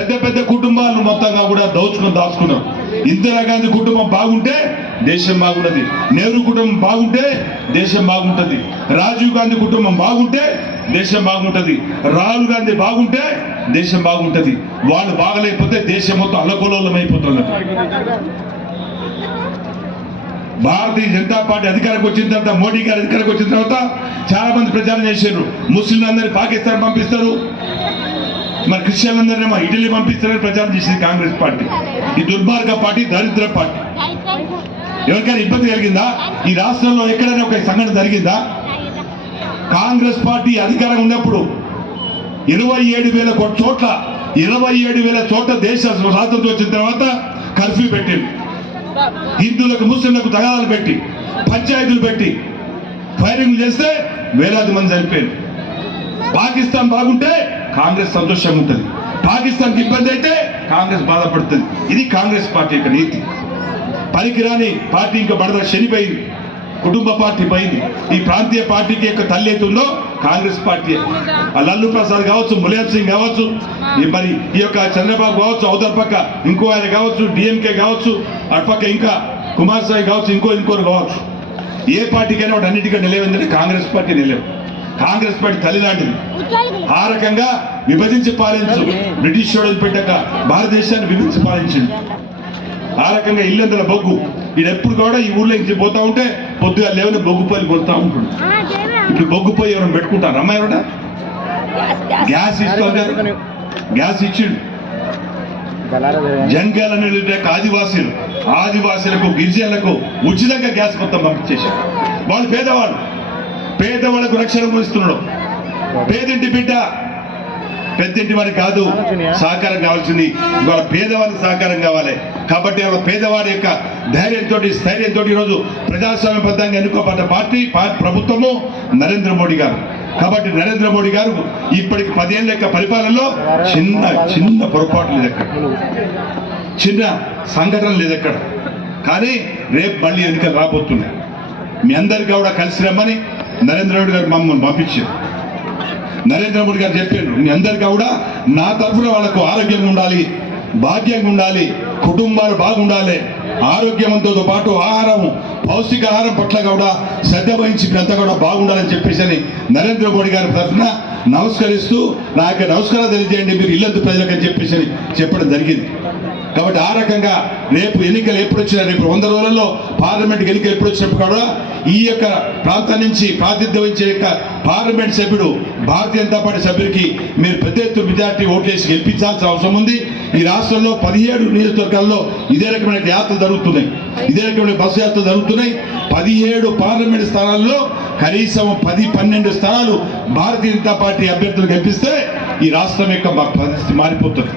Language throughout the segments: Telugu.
పెద్ద పెద్ద కుటుంబాలను మొత్తంగా కూడా దోచుకొని దాచుకున్నాం. ఇందిరాగాంధీ కుటుంబం బాగుంటే దేశం బాగున్నది నెహ్రూ కుటుంబం బాగుంటే దేశం బాగుంటుంది. రాజీవ్ గాంధీ కుటుంబం బాగుంటే దేశం బాగుంటుంది. రాహుల్ గాంధీ బాగుంటే దేశం బాగుంటుంది. వాళ్ళు బాగలేకపోతే దేశం మొత్తం అల్లకొల్లోలం అయిపోతుంది. భారతీయ జనతా పార్టీ అధికారికి వచ్చిన తర్వాత మోడీ గారు అధికారికి వచ్చిన తర్వాత చాలా మంది ప్రచారం చేశారు. ముస్లింలందరినీ పాకిస్తాన్ పంపిస్తారు. మరి క్రిస్టియన్లందరినీ ఇటలీ పంపిస్తారని ప్రచారం చేసింది కాంగ్రెస్ పార్టీ. ఈ దుర్మార్గ పార్టీ దరిద్ర పార్టీ. ఎవరికైనా ఇబ్బంది కలిగిందా? ఈ రాష్ట్రంలో ఎక్కడైనా ఒక సంఘటన జరిగిందా? కాంగ్రెస్ పార్టీ అధికారం ఉన్నప్పుడు ఇరవై ఏడు వేల చోట్ల ఇరవై ఏడు వేల చోట్ల దేశ స్వాతంత్రం వచ్చిన తర్వాత కర్ఫ్యూ పెట్టింది. హిందువులకు ముస్లింలకు తగాదాలు పెట్టి పంచాయతీలు పెట్టి ఫైరింగ్ చేస్తే వేలాది మంది చనిపోయారు. పాకిస్తాన్ బాగుంటే కాంగ్రెస్ సంతోషంగా ఉంటుంది పాకిస్తాన్కి ఇబ్బంది అయితే కాంగ్రెస్ బాధపడుతుంది. ఇది కాంగ్రెస్ పార్టీ యొక్క నీతి. పనికిరాని పార్టీ ఇంకా బడద చనిపోయింది కుటుంబ పార్టీ పోయింది. ఈ ప్రాంతీయ పార్టీకి యొక్క తల్లి అయితే కాంగ్రెస్ పార్టీ. లల్లు ప్రసాద్ కావచ్చు ములాయం సింగ్ కావచ్చు ఈ మరి ఈ యొక్క చంద్రబాబు కావచ్చు అవతల పక్క ఇంకో ఆయన కావచ్చు డిఎంకే కావచ్చు అటుపక్క ఇంకా కుమార్ స్వామి కావచ్చు ఇంకో ఇంకోరు కావచ్చు. ఏ పార్టీకైనా వాటి అన్నిటికీ నిలవేందంటే కాంగ్రెస్ పార్టీ నిలవు కాంగ్రెస్ పార్టీ తల్లి లాంటిది ఆ రకంగా విభజించి పాలించు. బ్రిటిష్ వాడు పెట్టాక భారతదేశాన్ని విభజించి పాలించింది ఆ రకంగా ఇల్లందుల బొగ్గు. ఎప్పుడు కూడా ఈ ఊళ్ళో నుంచి పోతా ఉంటే పొద్దుగా లేవని బొగ్గు పొయ్యి కొడుతూ ఉంటుంది ఇప్పుడు బొగ్గు పొయ్యి ఎవరైనా పెట్టుకుంటారు? అమ్మాయి ఎవరైనా గ్యాస్ ఇస్తుంది గ్యాస్ ఇచ్చిండు. జంగాల యొక్క ఆదివాసీలు. ఆదివాసీలకు గిరిజనులకు ఉచితంగా గ్యాస్ మొత్తం పంపించేశారు. వాళ్ళు పేదవాళ్ళు. పేదవాళ్ళకు రక్షణ ఇస్తున్నాడు పేదింటి బిడ్డ పెద్దింటి వారికి కాదు సహకారం కావాల్సింది. ఇవాళ పేదవారికి సహకారం కావాలి. కాబట్టి వాళ్ళ పేదవాడి యొక్క ధైర్యంతో స్థైర్యంతో ఈరోజు ప్రజాస్వామ్యబద్ధంగా ఎన్నుకోబడ్డ పార్టీ ప్రభుత్వము నరేంద్ర మోడీ గారు. కాబట్టి నరేంద్ర మోడీ గారు ఇప్పటికి పదేళ్ళ యొక్క పరిపాలనలో చిన్న చిన్న పొరపాటు లేదు ఎక్కడ చిన్న సంఘటన లేదు ఎక్కడ కానీ రేపు మళ్ళీ ఎన్నికలు రాబోతున్నాయి. మీ అందరికీ కూడా కలిసి రమ్మని నరేంద్ర మోడీ గారు మమ్మల్ని పంపించారు. నరేంద్ర మోడీ గారు చెప్పారు మీ అందరికీ కూడా నా తరఫున వాళ్ళకు ఆరోగ్యంగా ఉండాలి భాగ్యంగా ఉండాలి కుటుంబాలు బాగుండాలి ఆరోగ్యవంతంతో పాటు ఆహారం పౌష్టికాహారం పట్ల కూడా శ్రద్ధ వహించి అంతా కూడా బాగుండాలని చెప్పేసి అని నరేంద్ర మోడీ గారి తరఫున నమస్కరిస్తూ నా యొక్క నమస్కారం తెలియజేయండి మీరు ఇల్లందు ప్రజలకు అని చెప్పేసి చెప్పడం జరిగింది. కాబట్టి ఆ రకంగా రేపు ఎన్నికలు ఎప్పుడు వచ్చినా రేపు వంద రోజులలో పార్లమెంట్ ఎన్నికలు ఎప్పుడు వచ్చినప్పుడు కూడా ఈ యొక్క ప్రాంతం నుంచి ప్రాతినిధ్యం వహించే యొక్క పార్లమెంట్ సభ్యుడు భారతీయ జనతా పార్టీ సభ్యుడికి మీరు పెద్ద ఎత్తు మెజార్టీ ఓట్లేసి గెలిపించాల్సిన అవసరం ఉంది. ఈ రాష్ట్రంలో పదిహేడు నియోజకవర్గాల్లో ఇదే రకమైన యాత్రలు జరుగుతున్నాయి. ఇదే రకమైన బస్సు యాత్రలు జరుగుతున్నాయి. పదిహేడు పార్లమెంట్ స్థానాల్లో కనీసం పది పన్నెండు స్థానాలు భారతీయ జనతా పార్టీ అభ్యర్థులు గెలిపిస్తే ఈ రాష్ట్రం యొక్క పరిస్థితి మారిపోతుంది.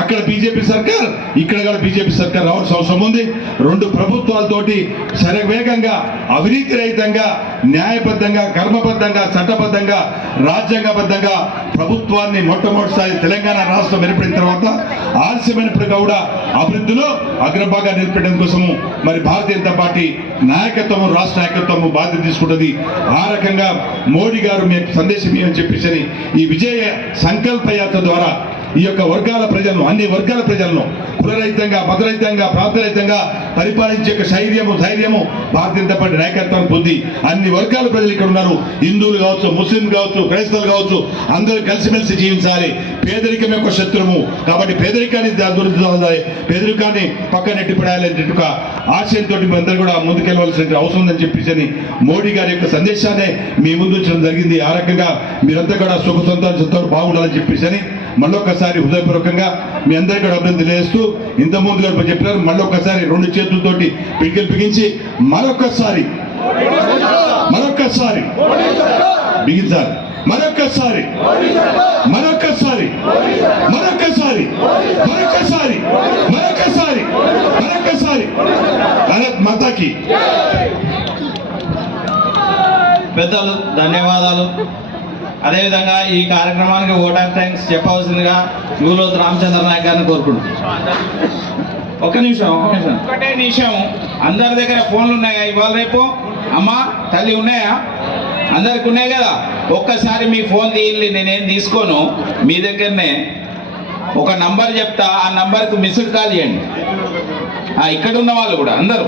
అక్కడ బీజేపీ సర్కార్ ఇక్కడ కూడా బీజేపీ సర్కార్ రావాల్సిన అవసరం ఉంది. రెండు ప్రభుత్వాలతోటి శరవేగంగా అవినీతి రహితంగా న్యాయబద్ధంగా కర్మబద్ధంగా చట్టబద్ధంగా రాజ్యాంగబద్ధంగా ప్రభుత్వాన్ని మొట్టమొదటిసారి తెలంగాణ రాష్ట్రం ఏర్పడిన తర్వాత ఆలస్యమైనప్పుడు కూడా అభివృద్ధిలో అగ్రభాగా నిలబెట్టడం కోసము మరి భారతీయ జనతా పార్టీ నాయకత్వం రాష్ట్ర నాయకత్వము బాధ్యత తీసుకుంటుంది. ఆ రకంగా మోడీ గారు మీ సందేశం ఏమని చెప్పేసి ఈ విజయ సంకల్ప యాత్ర ద్వారా ఈ యొక్క వర్గాల ప్రజలను అన్ని వర్గాల ప్రజలను కులరహితంగా మతరహితంగా ప్రాంతరహితంగా పరిపాలించే యొక్క శైర్యము ధైర్యము భారతీయ జనతా పార్టీ నాయకత్వాన్ని పొంది అన్ని వర్గాల ప్రజలు ఇక్కడ ఉన్నారు. హిందువులు కావచ్చు ముస్లింలు కావచ్చు క్రైస్తవులు కావచ్చు అందరూ కలిసిమెలిసి జీవించాలి. పేదరికం యొక్క శత్రువు కాబట్టి పేదరికాన్ని దుర్దాలి పేదరికాన్ని పక్కన నెట్టిపడాలి అనే ఒక ఆశయంతో మీ అందరూ కూడా ముందుకెళ్ళవలసిన అవసరం ఉందని చెప్పేసి అని మోడీ గారి యొక్క సందేశాన్ని మీ ముందు ఉంచడం జరిగింది. ఆ రకంగా మీరంతా కూడా సుఖ సంతానం బాగుండాలని చెప్పేసి అని మళ్ళొక్కసారి హృదయపూర్వకంగా మీ అందరికీ కూడా అభినందన తెలియజేస్తూ ఇంత ముందు గారు చెప్పినారు మళ్ళొక్కసారి రెండు చేతులతోటి పిడికిలు బిగించి మరొక్కసారి మరొక్కసారి బిగించాలి. మరొక్కసారి మరొక్కసారి మరొక్కసారి మరొక్కసారి మరొక్కసారి మరొక్కసారి. భారత్ మాతాకి. పెద్దలు ధన్యవాదాలు. అదేవిధంగా ఈ కార్యక్రమానికి ఓట్ ఆఫ్ థ్యాంక్స్ చెప్పవలసిందిగా యువలోతు రామచంద్ర నాయక్ గారిని కోరుకుంటున్నాను. ఒక నిమిషం ఒక నిమిషం. ఒకటే నిమిషం. అందరి దగ్గర ఫోన్లు ఉన్నాయా? ఇవాళ రేపు? అమ్మా తల్లి ఉన్నాయా? అందరికి ఉన్నాయి కదా? ఒక్కసారి మీ ఫోన్ తీయండి నేనేం తీసుకోను. మీ దగ్గరనే ఒక నంబర్ చెప్తా ఆ నంబర్కి మిస్డ్ కాల్ చేయండి. ఇక్కడ ఉన్న వాళ్ళు కూడా అందరూ.